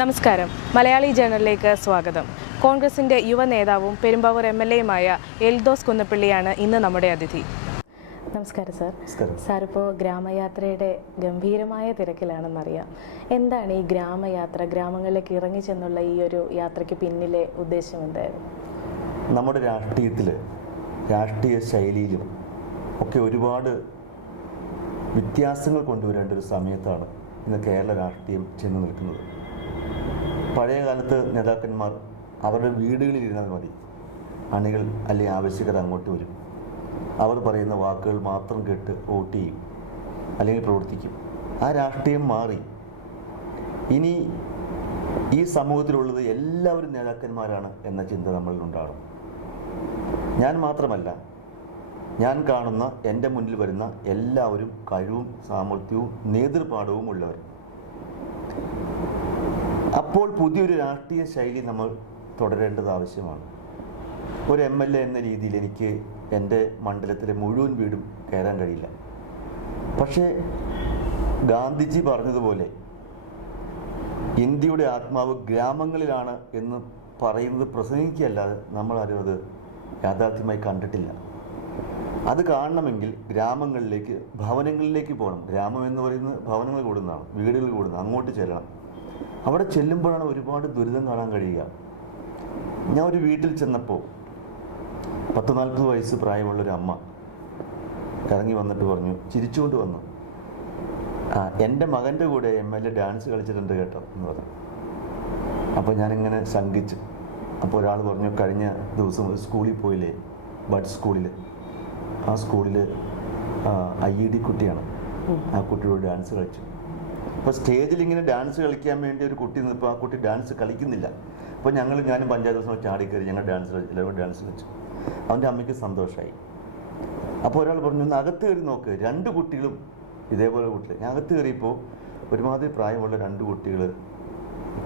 നമസ്കാരം. മലയാളി ജേണലിലേക്ക് സ്വാഗതം. കോൺഗ്രസിന്റെ യുവ നേതാവും പെരുമ്പാവൂർ എം എൽ എയുമായ എൽദോസ് കുന്നപ്പള്ളിയാണ് ഇന്ന് നമ്മുടെ അതിഥി. നമസ്കാരം സാർ. സാർ ഇപ്പോൾ ഗ്രാമയാത്രയുടെ ഗംഭീരമായ തിരക്കിലാണെന്നറിയാം. എന്താണ് ഈ ഗ്രാമയാത്ര? ഗ്രാമങ്ങളിലേക്ക് ഇറങ്ങി ചെന്നുള്ള ഈ ഒരു യാത്രയ്ക്ക് പിന്നിലെ ഉദ്ദേശം എന്തായിരുന്നു? നമ്മുടെ രാഷ്ട്രീയത്തിൽ രാഷ്ട്രീയ ശൈലിയിലും ഒക്കെ ഒരുപാട് വ്യത്യാസങ്ങൾ കൊണ്ടുവരേണ്ട ഒരു സമയത്താണ് ഇന്ന് കേരള രാഷ്ട്രീയം ചെന്ന് നിൽക്കുന്നത്. പഴയ കാലത്ത് നേതാക്കന്മാർ അവരുടെ വീടുകളിൽ ഇരുന്നാൽ മതി. അണികൾ അല്ലെങ്കിൽ ആവശ്യകർ അങ്ങോട്ട് വരും. അവർ പറയുന്ന വാക്കുകൾ മാത്രം കേട്ട് വോട്ട് ചെയ്യും. അല്ലെങ്കിൽ പ്രവർത്തിക്കും. ആ രാഷ്ട്രീയം മാറി. ഇനി ഈ സമൂഹത്തിലുള്ളത് എല്ലാവരും നേതാക്കന്മാരാണ് എന്ന ചിന്ത നമ്മളിൽ ഉണ്ടാകും. ഞാൻ മാത്രമല്ല ഞാൻ കാണുന്ന എന്റെ മുന്നിൽ വരുന്ന എല്ലാവരും കഴിവും സാമർഥ്യവും നേതൃപാഠവും ഉള്ളവർ. അപ്പോൾ പുതിയൊരു രാഷ്ട്രീയ ശൈലി നമ്മൾ തുടരേണ്ടത് ആവശ്യമാണ്. ഒരു എം എൽ എ എന്ന രീതിയിൽ എനിക്ക് എന്റെ മണ്ഡലത്തിലെ മുഴുവൻ വീടും കയറാൻ കഴിയില്ല. പക്ഷേ ഗാന്ധിജി പറഞ്ഞതുപോലെ ഇന്ത്യയുടെ ആത്മാവ് ഗ്രാമങ്ങളിലാണ് എന്ന് പറയുന്നത് പ്രസംഗിക്കുകയല്ലാതെ നമ്മളാരും അത് യാഥാർത്ഥ്യമായി കണ്ടിട്ടില്ല. അത് കാണണമെങ്കിൽ ഗ്രാമങ്ങളിലേക്ക് ഭവനങ്ങളിലേക്ക് പോകണം. ഗ്രാമം എന്ന് പറയുന്നത് ഭവനങ്ങൾ കൂടുന്നതാണ് വീടുകൾ കൂടുന്നത് അങ്ങോട്ട് ചെല്ലണം. അവിടെ ചെല്ലുമ്പോഴാണ് ഒരുപാട് ദുരിതം കാണാൻ കഴിയുക. ഞാൻ ഒരു വീട്ടിൽ ചെന്നപ്പോൾ പത്ത് നാൽപ്പത് വയസ്സ് പ്രായമുള്ളൊരു അമ്മ കറങ്ങി വന്നിട്ട് പറഞ്ഞു ചിരിച്ചുകൊണ്ട് വന്നു. ആ എന്റെ മകന്റെ കൂടെ എം എൽ എ ഡാൻസ് കളിച്ചിട്ടുണ്ട് കേട്ടോ എന്ന് പറഞ്ഞു. അപ്പോൾ ഞാനിങ്ങനെ ശങ്കിച്ചു. അപ്പോൾ ഒരാൾ പറഞ്ഞു കഴിഞ്ഞ ദിവസം സ്കൂളിൽ പോയില്ലേ ബഡ് സ്കൂളിൽ ആ സ്കൂളിൽ ഐ ഇ ഡി കുട്ടിയാണ്. ആ കുട്ടിയോട് ഡാൻസ് കളിച്ചു. അപ്പോൾ സ്റ്റേജിൽ ഇങ്ങനെ ഡാൻസ് കളിക്കാൻ വേണ്ടി ഒരു കുട്ടി നിന്നപ്പോൾ ആ കുട്ടി ഡാൻസ് കളിക്കുന്നില്ല. അപ്പോൾ ഞങ്ങൾ ഞാനും പഞ്ചായത്ത് ദിവസം ചാടി കയറി ഞങ്ങൾ ഡാൻസ് കളിച്ചു എല്ലാവരും ഡാൻസ് കളിച്ചു. അവന്റെ അമ്മയ്ക്ക് സന്തോഷമായി അപ്പോൾ ഒരാൾ പറഞ്ഞു ഒന്ന് അകത്ത് കയറി നോക്ക് രണ്ട് കുട്ടികളും ഇതേപോലെ കുട്ടികൾ ഞാൻ അകത്ത് കയറിയപ്പോൾ ഒരുമാതിരി പ്രായമുള്ള രണ്ട് കുട്ടികൾ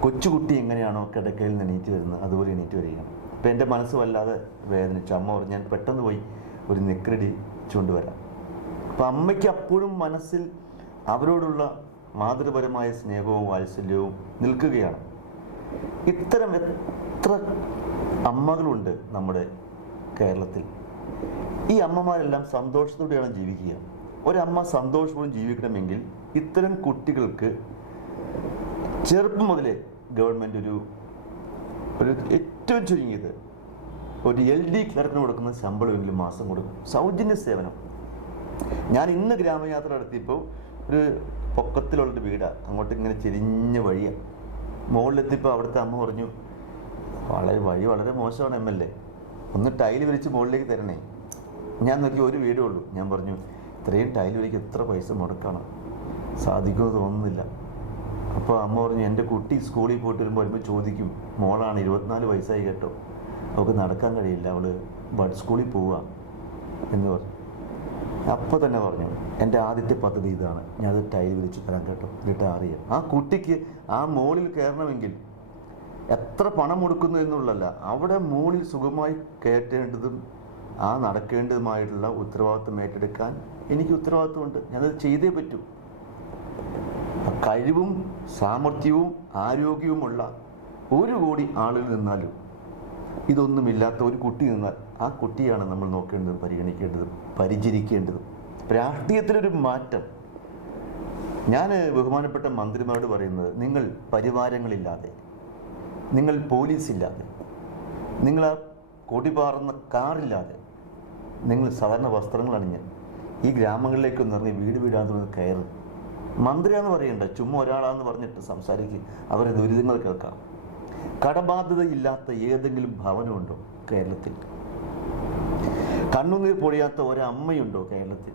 കൊച്ചുകുട്ടി എങ്ങനെയാണോ കിടക്കയിൽ നിന്ന് എണീറ്റ് വരുന്നത് അതുപോലെ എണീറ്റ് വരികയാണ്. അപ്പം എന്റെ മനസ്സ് വല്ലാതെ വേദനിച്ചു. അമ്മ പറഞ്ഞു ഞാൻ പെട്ടെന്ന് പോയി ഒരു നിക്രടി ചൂണ്ടുവരാം. അപ്പം അമ്മയ്ക്ക് അപ്പോഴും മനസ്സിൽ അവരോടുള്ള മാതൃപരമായ സ്നേഹവും വാത്സല്യവും നിൽക്കുകയാണ്. ഇത്തരം എത്ര അമ്മകളുണ്ട് നമ്മുടെ കേരളത്തിൽ? ഈ അമ്മമാരെല്ലാം സന്തോഷത്തോടെയാണ് ജീവിക്കുക. ഒരമ്മ സന്തോഷപൂർവം ജീവിക്കണമെങ്കിൽ ഇത്തരം കുട്ടികൾക്ക് ചെറുപ്പം മുതലേ ഗവൺമെന്റ് ഒരു ഒരു ഏറ്റവും ചുരുങ്ങിയത് ഒരു എൽ ഡി ക്ലർക്കിന് കൊടുക്കുന്ന ശമ്പളമെങ്കിലും മാസം കൊടുക്കും. സൗജന്യ സേവനം. ഞാൻ ഇന്ന് ഗ്രാമയാത്ര നടത്തിയപ്പോൾ ഒരു പൊക്കത്തിലുള്ളൊരു വീടാണ് അങ്ങോട്ട് ഇങ്ങനെ ചെരിഞ്ഞ വഴിയാണ് മുകളിലെത്തിയപ്പോൾ അവിടുത്തെ അമ്മ പറഞ്ഞു വളരെ വഴി വളരെ മോശമാണ് എം എൽ എ. ഒന്ന് ടൈൽ വിരിച്ച് മുകളിലേക്ക് തരണേ. ഞാൻ നോക്കി ഒരു വീടേ ഉള്ളൂ. ഞാൻ പറഞ്ഞു ഇത്രയും ടൈൽ വിരിക്ക് എത്ര പൈസ മുടക്കണം സാധിക്കുമോ തോന്നുന്നില്ല. അപ്പോൾ അമ്മ പറഞ്ഞു എന്റെ കുട്ടി സ്കൂളിൽ പോയിട്ട് വരുമ്പോൾ വരുമ്പോൾ ചോദിക്കും മോളാണ് ഇരുപത്തിനാല് വയസ്സായി കേട്ടോ. അവൾക്ക് നടക്കാൻ കഴിയില്ല. അവൾ ബഡ് സ്കൂളിൽ പോവുക എന്ന് പറഞ്ഞു. അപ്പോൾ തന്നെ പറഞ്ഞു എന്റെ ആദ്യത്തെ പദ്ധതി ഇതാണ്. ഞാനത് ടൈൽ വിളിച്ചു തരാൻ കേട്ടോ. എന്നിട്ട് അറിയാം. ആ കുട്ടിക്ക് ആ മോളിൽ കയറണമെങ്കിൽ എത്ര പണം കൊടുക്കുന്നു എന്നുള്ളതല്ല അവിടെ മോളിൽ സുഖമായി കയറ്റേണ്ടതും ആ നടക്കേണ്ടതുമായിട്ടുള്ള ഉത്തരവാദിത്വം ഏറ്റെടുക്കാൻ എനിക്ക് ഉത്തരവാദിത്വമുണ്ട്. ഞാനത് ചെയ്തേ പറ്റൂ. കഴിവും സാമർഥ്യവും ആരോഗ്യവുമുള്ള ഒരു കോടി ആളുകൾ നിന്നാലും ഇതൊന്നുമില്ലാത്ത ഒരു കുട്ടി നിന്നാൽ ആ കുട്ടിയാണ് നമ്മൾ നോക്കേണ്ടതും പരിഗണിക്കേണ്ടതും പരിചരിക്കേണ്ടതും. രാഷ്ട്രീയത്തിലൊരു മാറ്റം. ഞാൻ ബഹുമാനപ്പെട്ട മന്ത്രിമാരോട് പറയുന്നത് നിങ്ങൾ പരിവാരങ്ങളില്ലാതെ നിങ്ങൾ പോലീസ് ഇല്ലാതെ നിങ്ങൾ ആ കൊടിപാറുന്ന കാറില്ലാതെ നിങ്ങൾ സാധാരണ വസ്ത്രങ്ങൾ അണിഞ്ഞ് ഈ ഗ്രാമങ്ങളിലേക്കൊന്ന് ഇറങ്ങി വീട് വീടാന്ന് കയറും. മന്ത്രിയാന്ന് പറയണ്ട ചുമ്മാ ഒരാളാന്ന് പറഞ്ഞിട്ട് സംസാരിക്കുക അവരെ ദുരിതങ്ങൾ കേൾക്കാം. കടബാധ്യതയില്ലാത്ത ഏതെങ്കിലും ഭവനമുണ്ടോ കേരളത്തിൽ? കണ്ണുനീർ പൊഴിയാത്ത ഒരമ്മയുണ്ടോ കേരളത്തിൽ?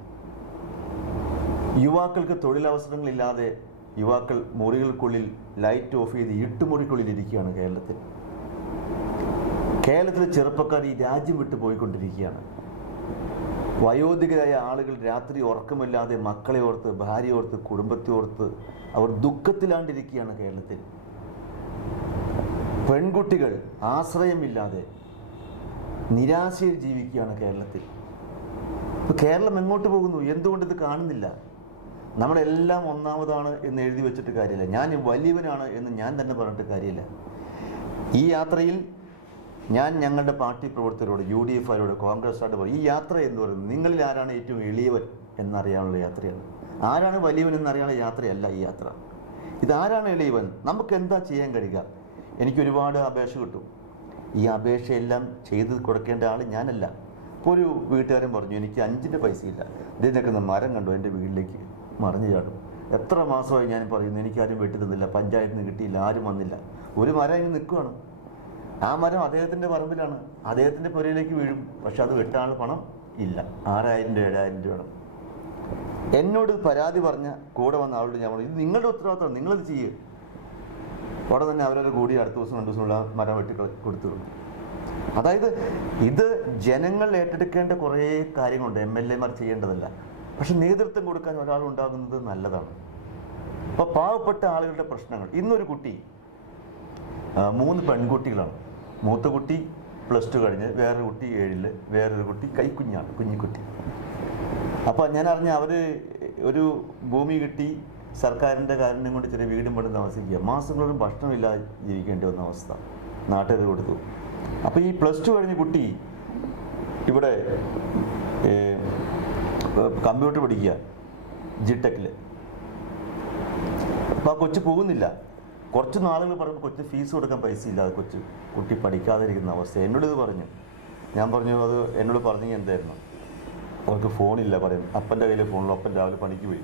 യുവാക്കൾക്ക് തൊഴിലവസരങ്ങളില്ലാതെ യുവാക്കൾ മുറികൾക്കുള്ളിൽ ലൈറ്റ് ഓഫ് ചെയ്ത് ഇട്ടുമുറിക്കുള്ളിൽ ഇരിക്കുകയാണ് കേരളത്തിൽ. കേരളത്തിലെ ചെറുപ്പക്കാർ ഈ രാജ്യം വിട്ടു പോയിക്കൊണ്ടിരിക്കുകയാണ്. വയോധികരായ ആളുകൾ രാത്രി ഉറക്കമില്ലാതെ മക്കളെ ഓർത്ത് ഭാര്യ ഓർത്ത് കുടുംബത്തെ ഓർത്ത് അവർ ദുഃഖത്തിലാണ്ടിരിക്കുകയാണ് കേരളത്തിൽ. പെൺകുട്ടികൾ ആശ്രയമില്ലാതെ നിരാശയിൽ ജീവിക്കുകയാണ് കേരളത്തിൽ. കേരളം എങ്ങോട്ട് പോകുന്നു? എന്തുകൊണ്ട് ഇത് കാണുന്നില്ല? നമ്മളെല്ലാം ഒന്നാമതാണ് എന്ന് എഴുതി വെച്ചിട്ട് കാര്യമില്ല. ഞാൻ വലിയവനാണ് എന്ന് ഞാൻ തന്നെ പറഞ്ഞിട്ട് കാര്യമില്ല. ഈ യാത്രയിൽ ഞാൻ ഞങ്ങളുടെ പാർട്ടി പ്രവർത്തകരോട് യു ഡി എഫ് ആരോട് കോൺഗ്രസ്സായിട്ട് പറയും ഈ യാത്ര എന്ന് പറയുന്നത് നിങ്ങളിൽ ആരാണ് ഏറ്റവും എളിയവൻ എന്നറിയാനുള്ള യാത്രയാണ്? ആരാണ് വലിയവൻ എന്നറിയാനുള്ള യാത്രയല്ല ഈ യാത്ര. ഇതാരാണ് എളിയവൻ? നമുക്ക് എന്താ ചെയ്യാൻ കഴിയുക? എനിക്ക് ഒരുപാട് അപേക്ഷ കിട്ടും. ഈ അപേക്ഷയെല്ലാം ചെയ്ത് കൊടുക്കേണ്ട ആൾ ഞാനല്ല. ഒരു വീട്ടുകാരൻ പറഞ്ഞു എനിക്ക് അഞ്ചിന്റെ പൈസയില്ല. ഇതിനൊക്കെ മരം കണ്ടു എന്റെ വീട്ടിലേക്ക്? മറിഞ്ഞു ചാടും. എത്ര മാസമായി ഞാൻ പറയുന്നു എനിക്കാരും വീട്ടിൽ നിന്നില്ല പഞ്ചായത്ത് നിന്ന് കിട്ടിയില്ല. ആരും വന്നില്ല. ഒരു മരം ഇങ്ങനെ നിൽക്കുകയാണ് ആ മരം അദ്ദേഹത്തിന്റെ പറമ്പിലാണ്. അദ്ദേഹത്തിന്റെ പുരയിലേക്ക് വീഴും. പക്ഷെ അത് വെട്ടാനുള്ള പണം ഇല്ല. ആറായിരം രൂപ ഏഴായിരം രൂപ എന്നോട് പരാതി പറഞ്ഞ കൂടെ വന്ന ആളോട് ഞാൻ പറഞ്ഞു ഇത് നിങ്ങളുടെ ഉത്തരവാദിത്തം നിങ്ങളത് ചെയ്യുക അവിടെ തന്നെ അവരൊരു കൂടി അടുത്ത ദിവസം രണ്ട് ദിവസമുള്ള മരം വെട്ടി കൊടുത്തു. അതായത് ഇത് ജനങ്ങൾ ഏറ്റെടുക്കേണ്ട കുറേ കാര്യങ്ങളുണ്ട്. എം എൽ എമാർ ചെയ്യേണ്ടതല്ല. പക്ഷെ നേതൃത്വം കൊടുക്കാൻ ഒരാൾ ഉണ്ടാകുന്നത് നല്ലതാണ്. അപ്പോൾ പാവപ്പെട്ട ആളുകളുടെ പ്രശ്നങ്ങൾ. ഇന്നൊരു കുട്ടി മൂന്ന് പെൺകുട്ടികളാണ്. മൂത്ത കുട്ടി പ്ലസ് ടു കഴിഞ്ഞ് വേറൊരു കുട്ടി ഏഴിൽ വേറൊരു കുട്ടി കൈക്കുഞ്ഞാണ് കുഞ്ഞിക്കുട്ടി. അപ്പോൾ ഞാൻ അറിഞ്ഞ അവർ ഒരു ഭൂമി കിട്ടി സർക്കാരിന്റെ കാരണം കൊണ്ട് ചെറിയ വീടും പണ്ട് താമസിക്കുക. മാസങ്ങളോളം ഭക്ഷണമില്ലാതെ ജീവിക്കേണ്ടി വന്ന അവസ്ഥ. നാട്ടുകാർ കൊടുത്തു. അപ്പോൾ ഈ പ്ലസ് ടു കഴിഞ്ഞ കുട്ടി ഇവിടെ കമ്പ്യൂട്ടർ പഠിക്കുക ജിടെക്കിൽ. അപ്പോൾ ആ കൊച്ചു പോകുന്നില്ല. കുറച്ച് നാളുകൾ പറയുമ്പോൾ കൊച്ചു ഫീസ് കൊടുക്കാൻ പൈസ ഇല്ലാതെ കൊച്ചു കുട്ടി പഠിക്കാതിരിക്കുന്ന അവസ്ഥ. എന്നോട് ഇത് പറഞ്ഞു. ഞാൻ പറഞ്ഞു അത് എന്നോട് പറഞ്ഞു എന്തായിരുന്നു? അവർക്ക് ഫോണില്ല പറയുന്നു അപ്പന്റെ കയ്യിൽ ഫോണിൽ അപ്പൻ രാവിലെ പണിക്ക് പോയി.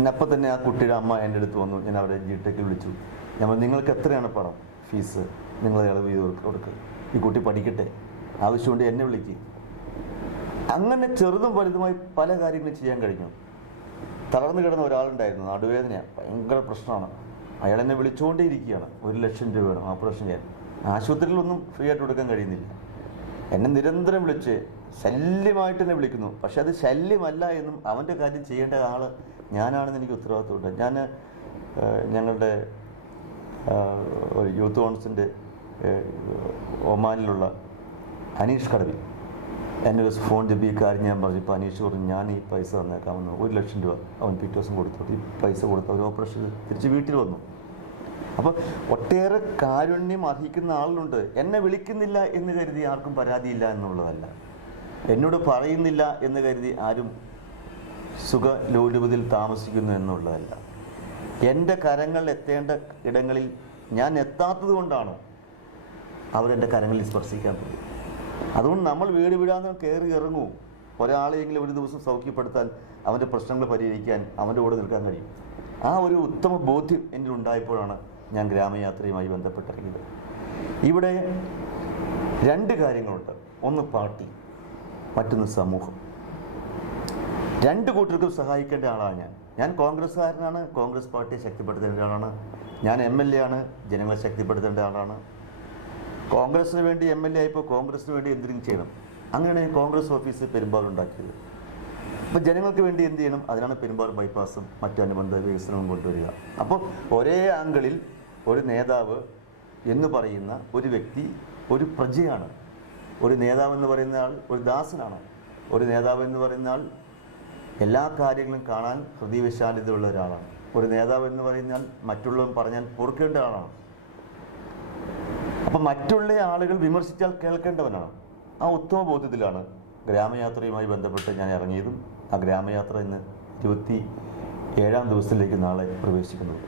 പിന്നെ അപ്പം തന്നെ ആ കുട്ടിയുടെ അമ്മ എന്റെ അടുത്ത് വന്നു. ഞാൻ അവരെ ജി ടെക്കിൽ വിളിച്ചു. ഞാൻ നിങ്ങൾക്ക് എത്രയാണ് പണം ഫീസ്? നിങ്ങൾ ഇളവ് ചെയ്ത് കൊടുക്ക- കൊടുക്കുക ഈ കുട്ടി പഠിക്കട്ടെ. ആവശ്യമുണ്ട് എന്നെ വിളിക്കുക അങ്ങനെ ചെറുതും വലുതുമായി പല കാര്യങ്ങളും ചെയ്യാൻ കഴിഞ്ഞു. തളർന്നു കിടന്ന ഒരാളുണ്ടായിരുന്നു. നടുവേദന ഭയങ്കര പ്രശ്നമാണ്. അയാൾ എന്നെ വിളിച്ചുകൊണ്ടേയിരിക്കുകയാണ് ഒരു ലക്ഷം രൂപ വേണം ഓപ്പറേഷൻ ചെയ്യാൻ. ആശുപത്രിയിലൊന്നും ഫ്രീ ആയിട്ട് കൊടുക്കാൻ കഴിയുന്നില്ല. എന്നെ നിരന്തരം വിളിച്ച് ശല്യമായിട്ട് എന്നെ വിളിക്കുന്നു. പക്ഷെ അത് ശല്യമല്ല എന്നും അവന്റെ കാര്യം ചെയ്യേണ്ട ആൾ ഞാനാണെന്ന് എനിക്ക് ഉത്തരവാദിത്തമുണ്ട്. ഞാൻ ഞങ്ങളുടെ ഒരു യൂത്ത് കോൺസിന്റെ ഒമാനിലുള്ള അനീഷ് കടവിൽ. എന്റെ ഒരു ഫോൺ ജബി കാര്യം ഞാൻ പറഞ്ഞു. ഇപ്പോൾ അനീഷ് പറഞ്ഞു ഞാൻ ഈ പൈസ തന്നേക്കാമെന്ന്. ഒരു ലക്ഷം രൂപ അവൻ പിറ്റേ ദിവസം കൊടുത്തു. ഈ പൈസ കൊടുത്തു ഒരു ഓപ്പറേഷൻ തിരിച്ച് വീട്ടിൽ വന്നു. അപ്പോൾ ഒട്ടേറെ കാരുണ്യം അർഹിക്കുന്ന ആളുണ്ട്. എന്നെ വിളിക്കുന്നില്ല എന്ന് കരുതി ആർക്കും പരാതിയില്ല എന്നുള്ളതല്ല. എന്നോട് പറയുന്നില്ല എന്ന് കരുതി ആരും സുഖലോലുപതിൽ താമസിക്കുന്നു എന്നുള്ളതല്ല. എന്റെ കരങ്ങൾ എത്തേണ്ട ഇടങ്ങളിൽ ഞാൻ എത്താത്തത് കൊണ്ടാണോ അവരെന്റെ കരങ്ങളിൽ സ്പർശിക്കാൻ പോയി അതുകൊണ്ട് നമ്മൾ വീട് വീടാന്ന് കയറി ഇറങ്ങൂ. ഒരാളെയെങ്കിലും ഒരു ദിവസം സൗഖ്യപ്പെടുത്താൻ അവന്റെ പ്രശ്നങ്ങൾ പരിഹരിക്കാൻ അവന്റെ കൂടെ നിൽക്കാൻ കഴിയും. ആ ഒരു ഉത്തമ ബോധ്യം എന്നിൽ ഉണ്ടായപ്പോഴാണ് ഞാൻ ഗ്രാമയാത്രയുമായി ബന്ധപ്പെട്ടിറങ്ങിയത്. ഇവിടെ രണ്ട് കാര്യങ്ങളുണ്ട്. ഒന്ന് പാർട്ടി മറ്റൊന്ന് സമൂഹം. രണ്ട് കൂട്ടർക്കും സഹായിക്കേണ്ട ആളാണ് ഞാൻ. ഞാൻ കോൺഗ്രസ്സുകാരനാണ് കോൺഗ്രസ് പാർട്ടിയെ ശക്തിപ്പെടുത്തേണ്ട ആളാണ് ഞാൻ എം എൽ എ ആണ് ജനങ്ങളെ ശക്തിപ്പെടുത്തേണ്ട ആളാണ്. കോൺഗ്രസിന് വേണ്ടി എം എൽ എ ആയപ്പോൾ കോൺഗ്രസിന് വേണ്ടി എന്തെങ്കിലും ചെയ്യണം. അങ്ങനെയാണ് കോൺഗ്രസ് ഓഫീസ് പെരുമ്പാൽ ഉണ്ടാക്കിയത് അപ്പോൾ ജനങ്ങൾക്ക് വേണ്ടി എന്ത് ചെയ്യണം? അതിനാണ് പെരുമ്പാൽ ബൈപ്പാസും മറ്റു അനുബന്ധ വികസനവും കൊണ്ടുവരിക. അപ്പോൾ ഒരേ ആംഗിളിൽ ഒരു നേതാവ് എന്ന് പറയുന്ന ഒരു വ്യക്തി ഒരു പ്രജയാണ്. ഒരു നേതാവ് എന്ന് പറയുന്ന ആൾ ഒരു ദാസനാണ്. ഒരു നേതാവ് എന്ന് പറയുന്ന ആൾ എല്ലാ കാര്യങ്ങളും കാണാൻ ഹൃദയവിശാലിതയുള്ള ഒരാളാണ്. ഒരു നേതാവ് എന്ന് പറഞ്ഞാൽ മറ്റുള്ളവൻ പറഞ്ഞാൽ പൊറുക്കേണ്ട ആളാണ്. അപ്പം മറ്റുള്ള ആളുകൾ വിമർശിച്ചാൽ കേൾക്കേണ്ടവനാണ്. ആ ഉത്തമ ബോധ്യത്തിലാണ് ഗ്രാമയാത്രയുമായി ബന്ധപ്പെട്ട് ഞാൻ ഇറങ്ങിയതും ആ ഗ്രാമയാത്ര ഇന്ന് ഇരുപത്തി ഏഴാം ദിവസത്തിലേക്ക് നാളെ പ്രവേശിക്കുന്നത്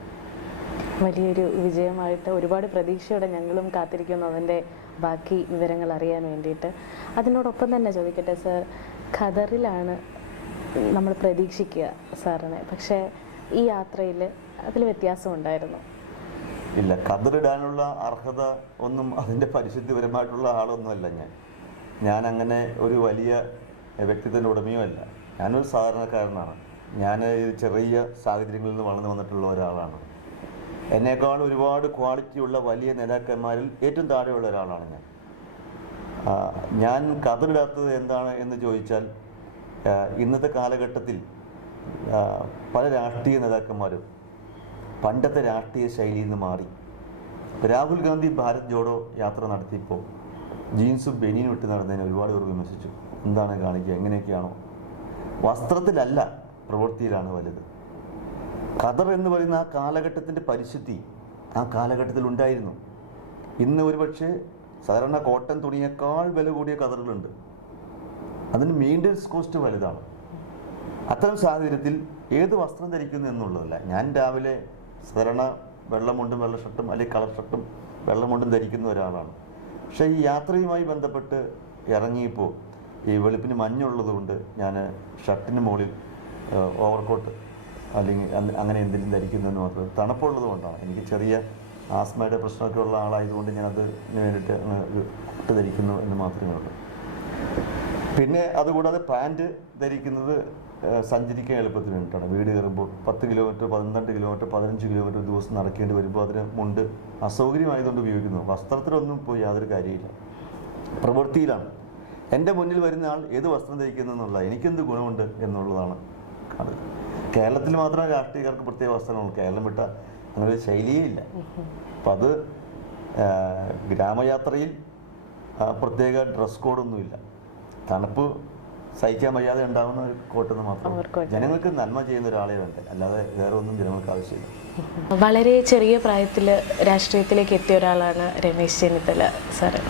വലിയൊരു വിജയമായിട്ട് ഒരുപാട് പ്രതീക്ഷയോടെ ഞങ്ങളും കാത്തിരിക്കുന്നു അതിന്റെ ബാക്കി വിവരങ്ങൾ അറിയാൻ വേണ്ടിയിട്ട്. അതിനോടൊപ്പം തന്നെ ചോദിക്കട്ടെ സർ ഖദറിലാണ് നമ്മൾ പ്രതീക്ഷിക്കുക സാറിനെ. പക്ഷേ ഈ യാത്രയിൽ അതിൽ വ്യത്യാസമുണ്ടായിരുന്നു. ഇല്ല കതിറിടാനുള്ള അർഹത ഒന്നും അതിന്റെ പരിശുദ്ധിപരമായിട്ടുള്ള ആളൊന്നുമല്ല ഞാൻ. ഞാൻ അങ്ങനെ ഒരു വലിയ വ്യക്തിത്വത്തിന്റെ ഉടമയും അല്ല. ഞാനൊരു സാധാരണക്കാരനാണ്. ഞാൻ ചെറിയ സാഹചര്യങ്ങളിൽ നിന്ന് വളർന്നു വന്നിട്ടുള്ള ഒരാളാണ്. എന്നേക്കാൾ ഒരുപാട് ക്വാളിറ്റിയുള്ള വലിയ നേതാക്കന്മാരിൽ ഏറ്റവും താഴെയുള്ള ഒരാളാണ് ഞാൻ. ഞാൻ കതിറിടാത്തത് എന്താണ് എന്ന് ചോദിച്ചാൽ ഇന്നത്തെ കാലഘട്ടത്തിൽ പല രാഷ്ട്രീയ നേതാക്കന്മാരും പണ്ടത്തെ രാഷ്ട്രീയ ശൈലിയിൽ നിന്ന് മാറി. രാഹുൽ ഗാന്ധി ഭാരത് ജോഡോ യാത്ര നടത്തിയപ്പോൾ ജീൻസും ബെനീനും ഇട്ട് നടന്നതിന് ഒരുപാട് പേർ വിമർശിച്ചു. എന്താണ് കാണിക്കുക? എങ്ങനെയൊക്കെയാണോ? വസ്ത്രത്തിലല്ല പ്രവൃത്തിയിലാണ് വലുത്. ഖദർ എന്ന് പറയുന്ന ആ കാലഘട്ടത്തിന്റെ പരിശുദ്ധി ആ കാലഘട്ടത്തിൽ ഉണ്ടായിരുന്നു. ഇന്ന് ഒരുപക്ഷെ സാധാരണ കോട്ടൺ തുണിയേക്കാൾ വില കൂടിയ ഖദറുകളുണ്ട്. അതിന് മെയിന്റനൻസ് കോസ്റ്റ് വലുതാണ്. അത്തരം സാഹചര്യത്തിൽ ഏത് വസ്ത്രം ധരിക്കുന്നു എന്നുള്ളതല്ല. ഞാൻ രാവിലെ സാധാരണ വെള്ളമുണ്ടും വെള്ള ഷർട്ടും അല്ലെങ്കിൽ കളർ ഷർട്ടും വെള്ളമുണ്ടും ധരിക്കുന്ന ഒരാളാണ്. പക്ഷേ ഈ യാത്രയുമായി ബന്ധപ്പെട്ട് ഇറങ്ങിയപ്പോൾ ഈ വെളുപ്പിന് മഞ്ഞുള്ളതുകൊണ്ട് ഞാൻ ഷർട്ടിന് മുകളിൽ ഓവർകോട്ട് അല്ലെങ്കിൽ അങ്ങനെ എന്തെങ്കിലും ധരിക്കുന്നതെന്ന് മാത്രം തണുപ്പുള്ളത് കൊണ്ടാണ്. എനിക്ക് ചെറിയ ആസ്മയുടെ പ്രശ്നമൊക്കെ ഉള്ള ആളായതുകൊണ്ട് ഞാനത് വേണ്ടിയിട്ട് കോട്ട് ധരിക്കുന്നു എന്ന് മാത്രമേ ഉള്ളൂ. പിന്നെ അതുകൂടാതെ പാന്റ് ധരിക്കുന്നത് സഞ്ചരിക്കാൻ എളുപ്പത്തിന് വേണ്ടിയിട്ടാണ്. വീട് കയറുമ്പോൾ പത്ത് കിലോമീറ്റർ പന്ത്രണ്ട് കിലോമീറ്റർ പതിനഞ്ച് കിലോമീറ്റർ ദിവസം നടക്കേണ്ടി വരുമ്പോൾ അതിന് മുണ്ട് അസൗകര്യമായതുകൊണ്ട് ഉപയോഗിക്കുന്നു. വസ്ത്രത്തിലൊന്നും ഇപ്പോൾ യാതൊരു കാര്യമില്ല പ്രവൃത്തിയിലാണ്. എന്റെ മുന്നിൽ വരുന്ന ആൾ ഏത് വസ്ത്രം ധരിക്കുന്നു എന്നുള്ള എനിക്കെന്ത് ഗുണമുണ്ട് എന്നുള്ളതാണ് അത് കേരളത്തിൽ മാത്രമേ രാഷ്ട്രീയക്കാർക്ക് പ്രത്യേക വസ്ത്രങ്ങളുള്ളൂ. കേരളം വിട്ട അങ്ങനെ ശൈലിയേ ഇല്ല. അപ്പം അത് ഗ്രാമയാത്രയിൽ പ്രത്യേക ഡ്രസ് കോഡൊന്നുമില്ല തണുപ്പ് സഹിക്കാൻ വയ്യാതെ ഉണ്ടാവുന്ന ഒരു കോട്ടെന്ന് മാത്രം ജനങ്ങൾക്ക് നന്മ ചെയ്യുന്ന ഒരാളെ വേണ്ട? അല്ലാതെ വേറെ ഒന്നും ജനങ്ങൾക്ക് ആവശ്യമില്ല. വളരെ ചെറിയ പ്രായത്തിൽ രാഷ്ട്രീയത്തിലേക്ക് എത്തിയ ഒരാളാണ് രമേശ് ചെന്നിത്തല സാറ്.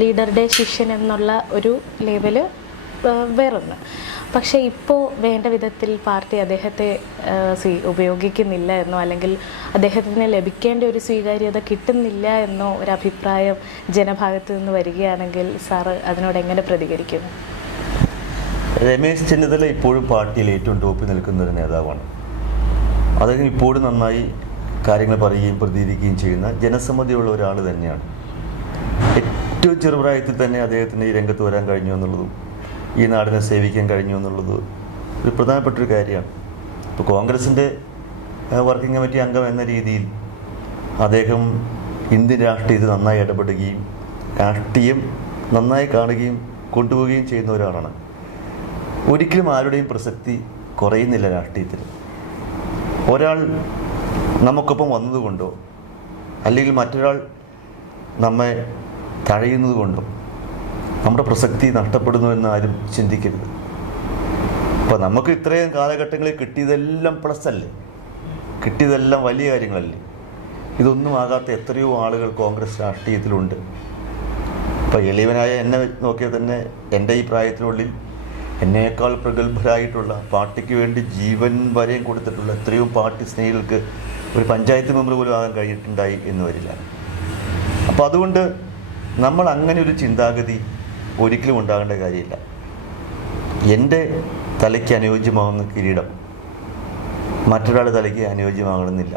ലീഡറുടെ ശിഷ്യൻ എന്നുള്ള ഒരു ലേവൽ വേറൊന്ന്. പക്ഷേ ഇപ്പോൾ വേണ്ട വിധത്തിൽ പാർട്ടി അദ്ദേഹത്തെ ഉപയോഗിക്കുന്നില്ല എന്നോ അല്ലെങ്കിൽ അദ്ദേഹത്തിന് ലഭിക്കേണ്ട ഒരു സ്വീകാര്യത കിട്ടുന്നില്ല എന്നോ ഒരു അഭിപ്രായം ജനഭാഗത്ത് നിന്ന് വരികയാണെങ്കിൽ സാറ് അതിനോട് എങ്ങനെ പ്രതികരിക്കുന്നു? രമേശ് ചെന്നിത്തല ഇപ്പോഴും പാർട്ടിയിൽ ഏറ്റവും ടോപ്പിൽ നിൽക്കുന്ന ഒരു നേതാവാണ്. അദ്ദേഹം ഇപ്പോഴും നന്നായി കാര്യങ്ങൾ പറയുകയും പ്രതികരിക്കുകയും ചെയ്യുന്ന ജനസമ്മതിയുള്ള ഒരാൾ തന്നെയാണ്. ഏറ്റവും ചെറുപ്രായത്തിൽ തന്നെ അദ്ദേഹത്തിന് ഈ രംഗത്ത് വരാൻ കഴിഞ്ഞു എന്നുള്ളതും ഈ നാടിനെ സേവിക്കാൻ കഴിഞ്ഞു എന്നുള്ളത് ഒരു പ്രധാനപ്പെട്ട ഒരു കാര്യമാണ്. ഇപ്പോൾ കോൺഗ്രസിന്റെ വർക്കിംഗ് കമ്മിറ്റി അംഗം എന്ന രീതിയിൽ അദ്ദേഹം ഇന്ത്യൻ രാഷ്ട്രീയത്തിൽ നന്നായി ഇടപെടുകയും രാഷ്ട്രീയം നന്നായി കാണുകയും കൊണ്ടുപോവുകയും ചെയ്യുന്ന ഒരാളാണ്. ഒരിക്കലും ആരുടെയും പ്രസക്തി കുറയുന്നില്ല രാഷ്ട്രീയത്തിൽ. ഒരാൾ നമുക്കൊപ്പം വന്നതുകൊണ്ടോ അല്ലെങ്കിൽ മറ്റൊരാൾ നമ്മെ തഴയുന്നത് കൊണ്ടോ നമ്മുടെ പ്രസക്തി നഷ്ടപ്പെടുന്നു എന്ന് ആരും ചിന്തിക്കരുത്. അപ്പം നമുക്ക് ഇത്രയും കാലഘട്ടങ്ങളിൽ കിട്ടിയതെല്ലാം പ്ലസ് അല്ലേ? കിട്ടിയതെല്ലാം വലിയ കാര്യങ്ങളല്ലേ? ഇതൊന്നും ആകാത്ത എത്രയോ ആളുകൾ കോൺഗ്രസ് രാഷ്ട്രീയത്തിലുണ്ട്. ഇപ്പം എളിയവനായ എന്നെ നോക്കിയാൽ തന്നെ എന്റെ ഈ പ്രായത്തിനുള്ളിൽ എന്നേക്കാൾ പ്രഗത്ഭരായിട്ടുള്ള പാർട്ടിക്ക് വേണ്ടി ജീവൻ വരെയും കൊടുത്തിട്ടുള്ള എത്രയോ പാർട്ടി സ്നേഹികൾക്ക് ഒരു പഞ്ചായത്ത് മെമ്പർ പോലും ആകാൻ കഴിഞ്ഞിട്ടുണ്ടായി എന്ന് വരില്ല. അപ്പോൾ അതുകൊണ്ട് നമ്മൾ അങ്ങനെ ഒരു ചിന്താഗതി ഒരിക്കലും ഉണ്ടാകേണ്ട കാര്യമില്ല. എന്റെ തലയ്ക്ക് അനുയോജ്യമാവുന്ന കിരീടം മറ്റൊരാളുടെ തലയ്ക്ക് അനുയോജ്യമാകണമെന്നില്ല.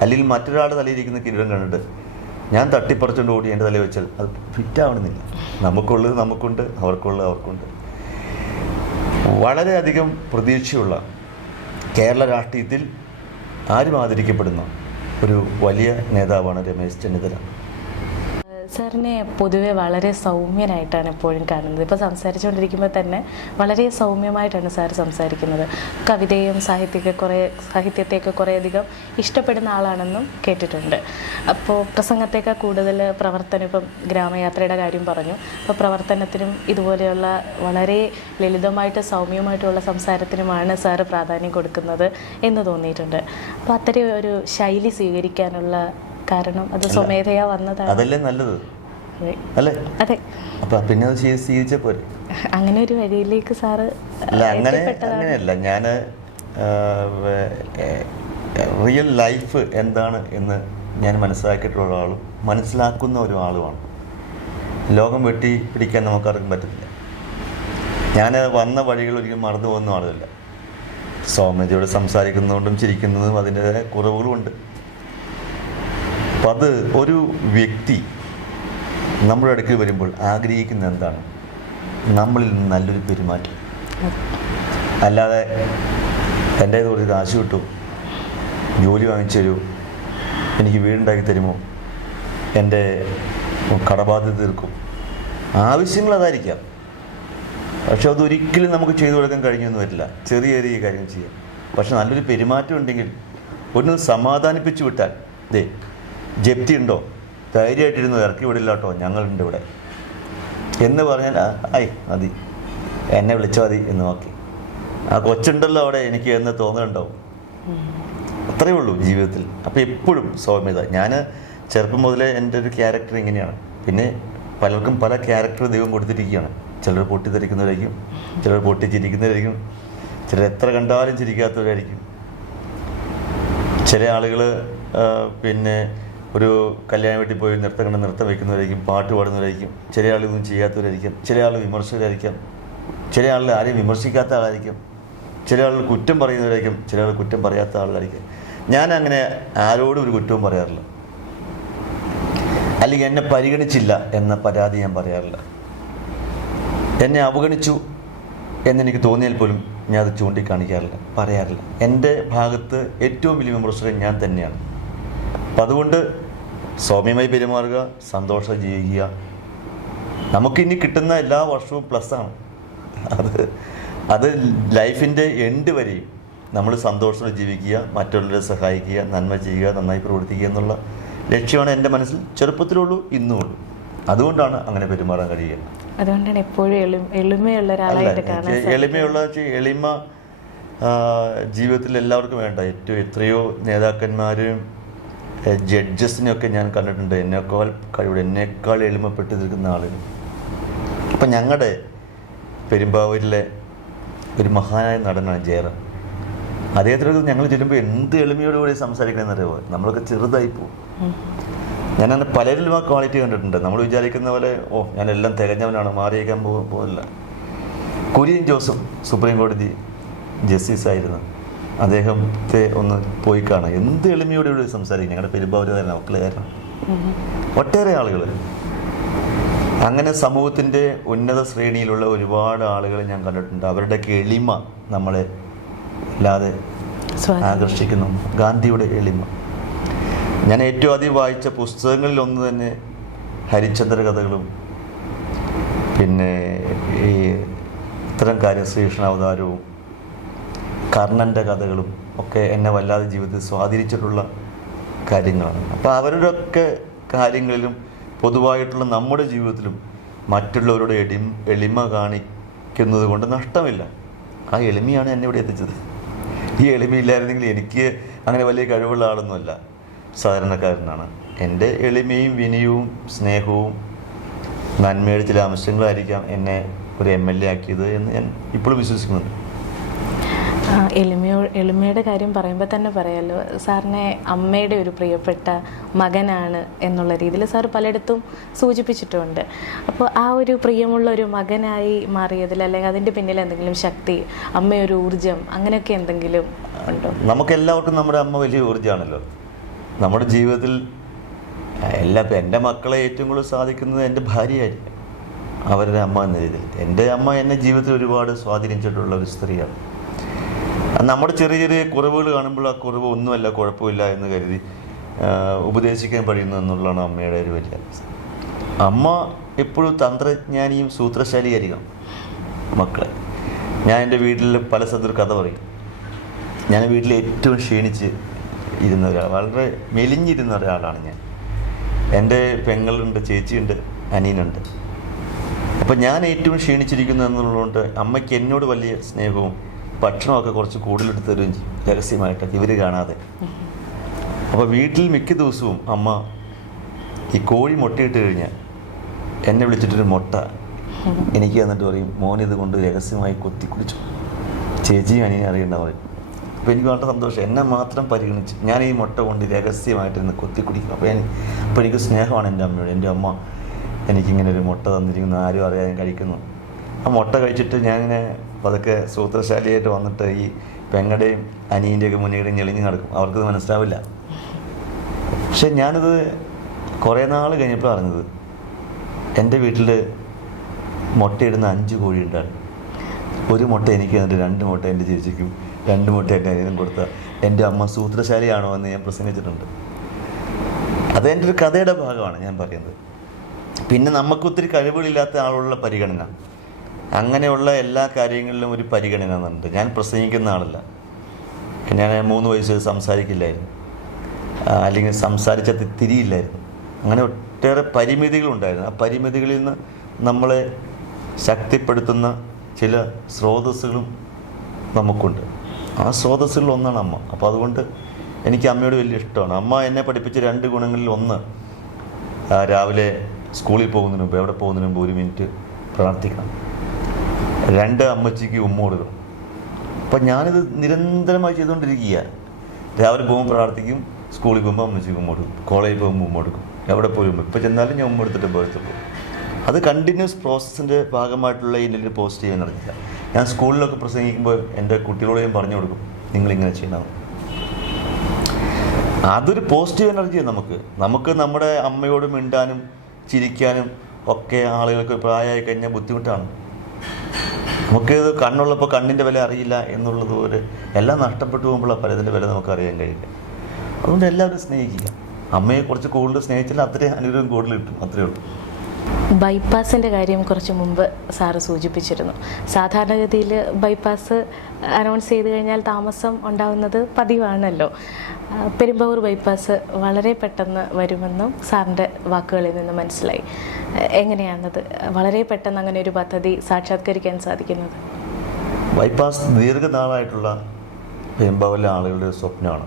അല്ലെങ്കിൽ മറ്റൊരാളുടെ തലയിരിക്കുന്ന കിരീടം കണ്ടിട്ട് ഞാൻ തട്ടിപ്പറിച്ചുകൊണ്ട് ഓടി എന്റെ തലയിൽ വെച്ചാൽ അത് ഫിറ്റാവണമെന്നില്ല. നമുക്കുള്ളത് നമുക്കുണ്ട് അവർക്കുള്ളത് അവർക്കുണ്ട്. വളരെയധികം പ്രതീക്ഷയുള്ള കേരള രാഷ്ട്രീയത്തിൽ ആരും ആദരിക്കപ്പെടുന്ന ഒരു വലിയ നേതാവാണ് രമേശ് ചെന്നിത്തല. സാറിനെ പൊതുവെ വളരെ സൗമ്യനായിട്ടാണ് എപ്പോഴും കാണുന്നത്. ഇപ്പോൾ സംസാരിച്ചുകൊണ്ടിരിക്കുമ്പോൾ തന്നെ വളരെ സൗമ്യമായിട്ടാണ് സാർ സംസാരിക്കുന്നത്. കവിതയും സാഹിത്യമൊക്കെ കുറേ സാഹിത്യത്തെയൊക്കെ കുറേയധികം ഇഷ്ടപ്പെടുന്ന ആളാണെന്നും കേട്ടിട്ടുണ്ട്. അപ്പോൾ പ്രസംഗത്തേക്കാൾ കൂടുതൽ പ്രവർത്തനം ഇപ്പം ഗ്രാമയാത്രയുടെ കാര്യം പറഞ്ഞു. അപ്പോൾ പ്രവർത്തനത്തിനും ഇതുപോലെയുള്ള വളരെ ലളിതമായിട്ട് സൗമ്യമായിട്ടുള്ള സംസാരത്തിനുമാണ് സാറ് പ്രാധാന്യം കൊടുക്കുന്നത് എന്ന് തോന്നിയിട്ടുണ്ട്. അപ്പോൾ അത്തരം ഒരു ശൈലി സ്വീകരിക്കാനുള്ള കാരണം അത് സ്വമേധയാ വന്നതാണ്. അതല്ലേ നല്ലത്? അല്ലേ? അതെ. അപ്പം പിന്നെ അത് സ്വീകരിച്ച പോരെ? അങ്ങനെ ഒരു വഴിയിലേക്ക് സാറ് അല്ല അങ്ങനെ. അങ്ങനെയല്ല. ഞാൻ റിയൽ ലൈഫ് എന്താണ് എന്ന് ഞാൻ മനസ്സിലാക്കിയിട്ടുള്ള ആളും മനസ്സിലാക്കുന്ന ഒരു ആളുമാണ് ലോകം വെട്ടി പിടിക്കാൻ നമുക്കാർക്കും പറ്റത്തില്ല. ഞാൻ വന്ന വഴികൾ ഒരിക്കലും മറന്നു പോകുന്ന ആളുമല്ല സ്വാമിജിയോട് സംസാരിക്കുന്നതുകൊണ്ടും ചിരിക്കുന്നതും അതിന്റെതായ കുറവുകളുമുണ്ട് അപ്പം അത് ഒരു വ്യക്തി നമ്മുടെ അടുക്കൽ വരുമ്പോൾ ആഗ്രഹിക്കുന്ന എന്താണ്? നമ്മളിൽ നിന്ന് നല്ലൊരു പെരുമാറ്റം. അല്ലാതെ എന്റെ കുറച്ച് കാശ് കിട്ടും ജോലി വാങ്ങിച്ചു തരൂ എനിക്ക് വീടുണ്ടാക്കി തരുമോ? എന്റെ കടബാധ്യത തീർക്കും. ആവശ്യങ്ങൾ അതായിരിക്കാം. പക്ഷെ അതൊരിക്കലും നമുക്ക് ചെയ്തു കൊടുക്കാൻ കഴിഞ്ഞൊന്നും വരില്ല. ചെറിയ ചെറിയ കാര്യം ചെയ്യാം. പക്ഷെ നല്ലൊരു പെരുമാറ്റം ഉണ്ടെങ്കിൽ ഒന്ന് സമാധാനിപ്പിച്ചു വിട്ടാൽ ദേ ജപ്തി ഉണ്ടോ ധൈര്യമായിട്ടിരുന്നു ഇറക്കി വിടില്ല കേട്ടോ. ഞങ്ങളുണ്ട് ഇവിടെ. എന്ന് പറഞ്ഞാൽ ഐ മതി. എന്നെ വിളിച്ചാൽ മതി എന്ന് നോക്കി. ആ കൊച്ചുണ്ടല്ലോ അവിടെ. എനിക്ക് എന്ന് തോന്നുന്നുണ്ടാവും അത്രയേ ഉള്ളൂ ജീവിതത്തിൽ. അപ്പോൾ എപ്പോഴും സൗമ്യത ഞാൻ ചെറുപ്പം മുതലേ എന്റെ ഒരു ക്യാരക്ടർ ഇങ്ങനെയാണ്. പിന്നെ പലർക്കും പല ക്യാരക്ടർ ദൈവം കൊടുത്തിരിക്കുകയാണ്. ചിലർ പൊട്ടിത്തെറിക്കുന്നവരായിരിക്കും ചിലർ പൊട്ടിച്ചിരിക്കുന്നവരായിരിക്കും ചിലർ എത്ര കണ്ടാലും ചിരിക്കാത്തവരായിരിക്കും. ചില ആളുകൾ പിന്നെ ഒരു കല്യാണ വീട്ടിൽ പോയി നൃത്തം കണ്ട് നൃത്തം വയ്ക്കുന്നവരായിരിക്കും പാട്ട് പാടുന്നവരായിരിക്കും ചില ആളുകളൊന്നും ചെയ്യാത്തവരായിരിക്കും ചില ആൾ വിമർശകരായിരിക്കാം ചില ആളുകൾ ആരെയും വിമർശിക്കാത്ത ആളായിരിക്കും ചില ആളുകൾ കുറ്റം പറയുന്നവരായിരിക്കും ചില ആൾ കുറ്റം പറയാത്ത ആളുകളായിരിക്കും ഞാൻ അങ്ങനെ ആരോടും ഒരു കുറ്റവും പറയാറില്ല. അല്ലെങ്കിൽ എന്നെ പരിഗണിച്ചില്ല എന്ന പരാതി ഞാൻ പറയാറില്ല. എന്നെ അവഗണിച്ചു എന്നെനിക്ക് തോന്നിയാൽ പോലും ഞാൻ അത് ചൂണ്ടിക്കാണിക്കാറില്ല പറയാറില്ല. എന്റെ ഭാഗത്ത് ഏറ്റവും വലിയ വിമർശകൻ ഞാൻ തന്നെയാണ്. അപ്പം അതുകൊണ്ട് സൗമ്യമായി പെരുമാറുക സന്തോഷം ജീവിക്കുക. നമുക്കിനി കിട്ടുന്ന എല്ലാ വർഷവും പ്ലസ്സാണ് അത് അത് ലൈഫിന്റെ എൻഡ് വരെയും നമ്മൾ സന്തോഷത്തോടെ ജീവിക്കുക മറ്റുള്ളവരെ സഹായിക്കുക നന്മ ചെയ്യുക നന്നായി പ്രവർത്തിക്കുക എന്നുള്ള ലക്ഷ്യമാണ് എന്റെ മനസ്സിൽ ചെറുപ്പത്തിലുള്ളൂ ഇന്നും ഉള്ളൂ അതുകൊണ്ടാണ് അങ്ങനെ പെരുമാറാൻ കഴിയുക. അതുകൊണ്ടാണ് എപ്പോഴും എളിമയുള്ള ഒരാളായിട്ട് എളിമയുള്ള എളിമ ജീവിതത്തിൽ എല്ലാവർക്കും വേണ്ട. ഏറ്റവും എത്രയോ നേതാക്കന്മാരും ജഡ്ജസിനെയൊക്കെ ഞാൻ കണ്ടിട്ടുണ്ട്. എന്നെക്കാൾ കഴിവിടെ എന്നേക്കാൾ എളിമപ്പെട്ട് നിൽക്കുന്ന ആളുകൾ. അപ്പം ഞങ്ങളുടെ പെരുമ്പാവൂരിലെ ഒരു മഹാനായ നടനാണ് ജയറാം. അദ്ദേഹത്തിനൊക്കെ ഞങ്ങൾ ചെല്ലുമ്പോൾ എന്ത് എളിമയോടുകൂടി സംസാരിക്കണമെന്ന് അറിയുമോ നമ്മളൊക്കെ ചെറുതായി പോകും ഞാനങ്ങനെ പലരിലും ആ ക്വാളിറ്റി കണ്ടിട്ടുണ്ട്. നമ്മൾ വിചാരിക്കുന്ന പോലെ ഓ ഞാനെല്ലാം തികഞ്ഞവനാണ് മാറിയേക്കാൻ പോകില്ല കുര്യൻ ജോസഫ് സുപ്രീം കോടതി ജസ്റ്റിസ് ആയിരുന്നു അദ്ദേഹത്തെ ഒന്ന് പോയി കാണാം. എന്ത് എളിമയോടെ ഇവിടെ സംസാരിക്കും ഞങ്ങളുടെ പെരുമ്പാവൂർ തന്നെ ഉം. ഒട്ടേറെ ആളുകൾ അങ്ങനെ സമൂഹത്തിന്റെ ഉന്നത ശ്രേണിയിലുള്ള ഒരുപാട് ആളുകളെ ഞാൻ കണ്ടിട്ടുണ്ട്. അവരുടെയൊക്കെ എളിമ നമ്മളെ അല്ലാതെ ആകർഷിക്കുന്നു. ഗാന്ധിയുടെ എളിമ. ഞാൻ ഏറ്റവും അധികം വായിച്ച പുസ്തകങ്ങളിൽ ഒന്ന് തന്നെ ഹരിചന്ദ്ര കഥകളും പിന്നെ ഈ ഇത്തരം കാര്യം ശ്രീകൃഷ്ണ അവതാരവും കർണന്റെ കഥകളും ഒക്കെ എന്നെ വല്ലാതെ ജീവിതത്തിൽ സ്വാധീനിച്ചിട്ടുള്ള കാര്യങ്ങളാണ്. അപ്പോൾ അവരുടെ ഒക്കെ കാര്യങ്ങളിലും പൊതുവായിട്ടുള്ള നമ്മുടെ ജീവിതത്തിലും മറ്റുള്ളവരുടെ എളിമ എളിമ കാണിക്കുന്നത് കൊണ്ട് നഷ്ടമില്ല. ആ എളിമയാണ് എന്നെ ഇവിടെ എത്തിച്ചത്. ഈ എളിമയില്ലായിരുന്നെങ്കിൽ എനിക്ക് അങ്ങനെ വലിയ കഴിവുള്ള ആളൊന്നുമല്ല. സാധാരണക്കാരനാണ്. എന്റെ എളിമയും വിനയവും സ്നേഹവും നന്മയുടെ ചില അംശങ്ങളായിരിക്കാം എന്നെ ഒരു എം എൽ എ ആക്കിയത് എന്ന് ഞാൻ ഇപ്പോഴും വിശ്വസിക്കുന്നുണ്ട്. എളിമയോ എളിമയുടെ കാര്യം പറയുമ്പോൾ തന്നെ പറയാമല്ലോ സാറിനെ അമ്മയുടെ ഒരു പ്രിയപ്പെട്ട മകനാണ് എന്നുള്ള രീതിയിൽ സാർ പലയിടത്തും സൂചിപ്പിച്ചിട്ടുണ്ട്. അപ്പോൾ ആ ഒരു പ്രിയമുള്ള ഒരു മകനായി മാറിയതിൽ അല്ലെങ്കിൽ അതിന്റെ പിന്നിൽ എന്തെങ്കിലും ശക്തി അമ്മയൊരു ഊർജം അങ്ങനെയൊക്കെ എന്തെങ്കിലും ഉണ്ടോ? നമുക്കെല്ലാവർക്കും നമ്മുടെ അമ്മ വലിയ ഊർജമാണല്ലോ. നമ്മുടെ ജീവിതത്തിൽ എല്ലാ എന്റെ മക്കളെ ഏറ്റവും കൂടുതൽ സാധിക്കുന്നത് എന്റെ ഭാര്യയായിരിക്കും. അവരുടെ അമ്മ എന്ന രീതിയിൽ. എന്റെ അമ്മ എന്നെ ജീവിതത്തിൽ ഒരുപാട് സ്വാധീനിച്ചിട്ടുള്ള ഒരു സ്ത്രീയാണ്. നമ്മുടെ ചെറിയ ചെറിയ കുറവുകൾ കാണുമ്പോൾ ആ കുറവ് ഒന്നുമല്ല കുഴപ്പമില്ല എന്ന് കരുതി ഉപദേശിക്കാൻ കഴിയുന്നു എന്നുള്ളതാണ് അമ്മയുടെ ഒരു വലിയ അമ്മ എപ്പോഴും തന്ത്രജ്ഞാനിയും സൂത്രശാലിയായിരിക്കണം മക്കളെ. ഞാൻ എന്റെ വീട്ടിൽ പല സ്ഥലത്തൊരു കഥ പറയും. ഞാൻ വീട്ടിൽ ഏറ്റവും ക്ഷീണിച്ച് ഇരുന്ന ഒരാൾ വളരെ മെലിഞ്ഞിരുന്ന ഒരാളാണ് ഞാൻ. എന്റെ പെങ്ങളുണ്ട് ചേച്ചിയുണ്ട് അനിയനുണ്ട്. അപ്പം ഞാൻ ഏറ്റവും ക്ഷീണിച്ചിരിക്കുന്നു എന്നുള്ളതുകൊണ്ട് അമ്മയ്ക്ക് എന്നോട് വലിയ സ്നേഹവും ഭക്ഷണമൊക്കെ കുറച്ച് കൂടുതലെടുത്ത് തരുകയും ചെയ്യും. രഹസ്യമായിട്ടൊക്കെ ഇവർ കാണാതെ. അപ്പോൾ വീട്ടിൽ മിക്ക ദിവസവും അമ്മ ഈ കോഴി മുട്ടയിട്ട് കഴിഞ്ഞാൽ എന്നെ വിളിച്ചിട്ടൊരു മുട്ട. എനിക്ക് എന്നിട്ട് പറയും മോൻ ഇത് കൊണ്ട് രഹസ്യമായി കൊത്തി കുടിച്ചു. ചേച്ചി അനിയെ അറിയണ്ട പറയും. അപ്പോൾ എനിക്ക് വളരെ സന്തോഷം. എന്നെ മാത്രം പരിഗണിച്ച് ഞാൻ ഈ മുട്ട കൊണ്ട് രഹസ്യമായിട്ട് ഇന്ന് കൊത്തി കുടിക്കും. അപ്പോൾ ഞാൻ എനിക്ക് സ്നേഹമാണ് എന്റെ അമ്മയോട്. എന്റെ അമ്മ എനിക്കിങ്ങനെ ഒരു മുട്ട തന്നിരിക്കുന്നു. ആരും അറിയാതെ കഴിക്കുന്നു. ആ മുട്ട കഴിച്ചിട്ട് ഞാനിങ്ങനെ പതുക്കെ സൂത്രശാലിയായിട്ട് വന്നിട്ട് ഈ പെങ്ങളുടെയും അനിയന്റെയൊക്കെ മുന്നിൽ ഞെളിഞ്ഞ് നടക്കും. അവർക്കത് മനസ്സിലാവില്ല. പക്ഷെ ഞാനത് കുറേ നാൾ കഴിഞ്ഞപ്പോൾ അറിഞ്ഞത്. എന്റെ വീട്ടിൽ മുട്ടയിടുന്ന അഞ്ച് കോഴി ഉണ്ടായിരുന്നു. ഒരു മുട്ട എനിക്ക് തന്നിട്ട് രണ്ട് മുട്ട എന്റെ ചേച്ചിക്കും രണ്ട് മുട്ട എന്റെ അനിയനും കൊടുത്ത എന്റെ അമ്മ സൂത്രശാലിയാണോ എന്ന് ഞാൻ പ്രസംഗിച്ചിട്ടുണ്ട്. അതെന്റെ ഒരു കഥയുടെ ഭാഗമാണ് ഞാൻ പറയുന്നത്. പിന്നെ നമുക്ക് ഒത്തിരി കഴിവുകളില്ലാത്ത ആളുള്ള പരിഗണന. അങ്ങനെയുള്ള എല്ലാ കാര്യങ്ങളിലും ഒരു പരിഗണന എന്നുണ്ട്. ഞാൻ പ്രസംഗിക്കുന്ന ആളല്ല. ഞാൻ മൂന്ന് വയസ്സ് സംസാരിക്കില്ലായിരുന്നു. അല്ലെങ്കിൽ സംസാരിച്ച തിരിയില്ലായിരുന്നു. അങ്ങനെ ഒട്ടേറെ പരിമിതികളുണ്ടായിരുന്നു. ആ പരിമിതികളിൽ നിന്ന് നമ്മളെ ശക്തിപ്പെടുത്തുന്ന ചില സ്രോതസ്സുകളും നമുക്കുണ്ട്. ആ സ്രോതസ്സുകളിൽ ഒന്നാണ് അമ്മ. അപ്പോൾ അതുകൊണ്ട് എനിക്ക് അമ്മയോട് വലിയ ഇഷ്ടമാണ്. അമ്മ എന്നെ പഠിപ്പിച്ച രണ്ട് ഗുണങ്ങളിൽ ഒന്ന് രാവിലെ സ്കൂളിൽ പോകുന്നതിന് മുമ്പ് എവിടെ പോകുന്നതിന് മുമ്പ് ഒരു മിനിറ്റ് പ്രാർത്ഥിക്കണം. രണ്ട് അമ്മച്ചിക്ക് ഉമ്മ കൊടുക്കും. അപ്പം ഞാനിത് നിരന്തരമായി ചെയ്തുകൊണ്ടിരിക്കുക രാവിലെ പോകുമ്പോൾ പ്രാർത്ഥിക്കും സ്കൂളിൽ പോകുമ്പോൾ അമ്മച്ചിക്ക് ഉമ്മ കൊടുക്കും കോളേജിൽ പോകുമ്പോൾ ഉമ്മ കൊടുക്കും എവിടെ പോലും ഇപ്പോൾ ചെന്നാലും ഞാൻ ഉമ്മ എടുത്തിട്ട് പോയിട്ട് പോകും. അത് കണ്ടിന്യൂസ് പ്രോസസ്സിന്റെ ഭാഗമായിട്ടുള്ള ഇതിൽ ഒരു ചെയ്യാൻ എനർജിയില്ല ഞാൻ സ്കൂളിലൊക്കെ പ്രസംഗിക്കുമ്പോൾ എന്റെ കുട്ടികളോട് ഞാൻ പറഞ്ഞു കൊടുക്കും നിങ്ങളിങ്ങനെ ചെയ്യണം. അതൊരു പോസിറ്റീവ് എനർജിയാണ് നമുക്ക്. നമുക്ക് നമ്മുടെ അമ്മയോട് മിണ്ടാനും ചിരിക്കാനും ഒക്കെ ആളുകൾക്ക് പ്രായമായി കഴിഞ്ഞാൽ ബുദ്ധിമുട്ടാണ്. നമുക്ക് ഇത് കണ്ണുള്ളപ്പോൾ കണ്ണിന്റെ വില അറിയില്ല എന്നുള്ളത് പോലെ എല്ലാം നഷ്ടപ്പെട്ടു പോകുമ്പോഴാണ് പലതിന്റെ വില നമുക്ക് അറിയാൻ കഴിയില്ല അതുകൊണ്ട് എല്ലാവരും സ്നേഹിക്കുക. അമ്മയെ കുറച്ച് കൂടുതൽ സ്നേഹിച്ചാൽ അത്രയും അനുഗ്രഹം കൂടുതൽ കിട്ടും. അത്രയേ ഉള്ളൂ. ബൈപ്പാസിന്റെ കാര്യം കുറച്ച് മുമ്പ് സാറ് സൂചിപ്പിച്ചിരുന്നു. സാധാരണഗതിയിൽ ബൈപ്പാസ് അനൗൺസ് ചെയ്ത് കഴിഞ്ഞാൽ താമസം ഉണ്ടാവുന്നത് പതിവാണല്ലോ. പെരുമ്പാവൂർ ബൈപ്പാസ് വളരെ പെട്ടെന്ന് വരുമെന്നും സാറിന്റെ വാക്കുകളിൽ നിന്ന് മനസ്സിലായി. എങ്ങനെയാണത്? വളരെ പെട്ടെന്ന് അങ്ങനെ ഒരു പദ്ധതി സാക്ഷാത്കരിക്കാൻ സാധിക്കുന്നത്? ബൈപ്പാസ് ദീർഘനാളായിട്ടുള്ള പെരുമ്പാവൂരിലെ ആളുകളുടെ സ്വപ്നമാണ്.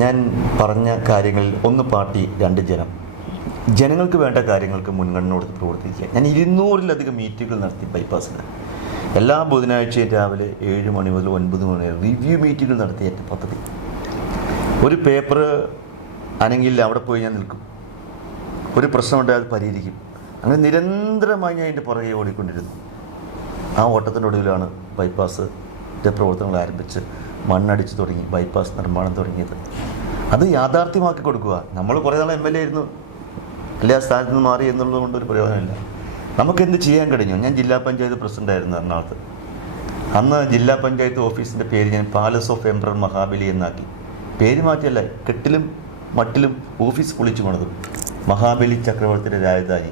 ഞാൻ പറഞ്ഞ കാര്യങ്ങളിൽ ഒന്ന് പാർട്ടി രണ്ട് ജനം. ജനങ്ങൾക്ക് വേണ്ട കാര്യങ്ങൾക്ക് മുൻഗണന കൊടുത്ത് പ്രവർത്തിക്കുക. ഞാൻ ഇരുന്നൂറിലധികം മീറ്റുകൾ നടത്തി ബൈപ്പാസിന് എല്ലാ ബുധനാഴ്ചയും രാവിലെ ഏഴ് മണി മുതൽ ഒൻപത് മണി വരെ റിവ്യൂ മീറ്റിങ്ങുകൾ നടത്തിയ എന്റെ പദ്ധതി. ഒരു പേപ്പർ അനങ്ങില്ല അവിടെ പോയി ഞാൻ നിൽക്കും. ഒരു പ്രശ്നമുണ്ടെങ്കിൽ അത് പരിഹരിക്കും. അങ്ങനെ നിരന്തരമായി ഞാൻ അതിന്റെ പുറകെ ഓടിക്കൊണ്ടിരുന്നു. ആ ഓട്ടത്തിന്റെ ഒടുവിലാണ് ബൈപ്പാസിന്റെ പ്രവർത്തനങ്ങൾ ആരംഭിച്ച് മണ്ണടിച്ച് തുടങ്ങി ബൈപ്പാസ് നിർമ്മാണം തുടങ്ങിയത്. അത് യാഥാർത്ഥ്യമാക്കി കൊടുക്കുക. നമ്മൾ കുറേ നാൾ എം എൽ എ ആയിരുന്നു. എല്ലാ സ്ഥാനത്ത് നിന്ന് മാറി എന്നുള്ളത് കൊണ്ട് ഒരു പ്രയോജനമില്ല. നമുക്ക് എന്ത് ചെയ്യാൻ കഴിഞ്ഞു? ഞാൻ ജില്ലാ പഞ്ചായത്ത് പ്രസിഡന്റ് ആയിരുന്നു എറണാകുളത്ത്. അന്ന് ജില്ലാ പഞ്ചായത്ത് ഓഫീസിന്റെ പേര് ഞാൻ പാലസ് ഓഫ് എംബ്രർ മഹാബലി എന്നാക്കി. പേര് മാറ്റിയല്ല കെട്ടിലും മട്ടിലും ഓഫീസ് പൊളിച്ചു പോണത് മഹാബലി ചക്രവർത്തിയുടെ രാജധാനി.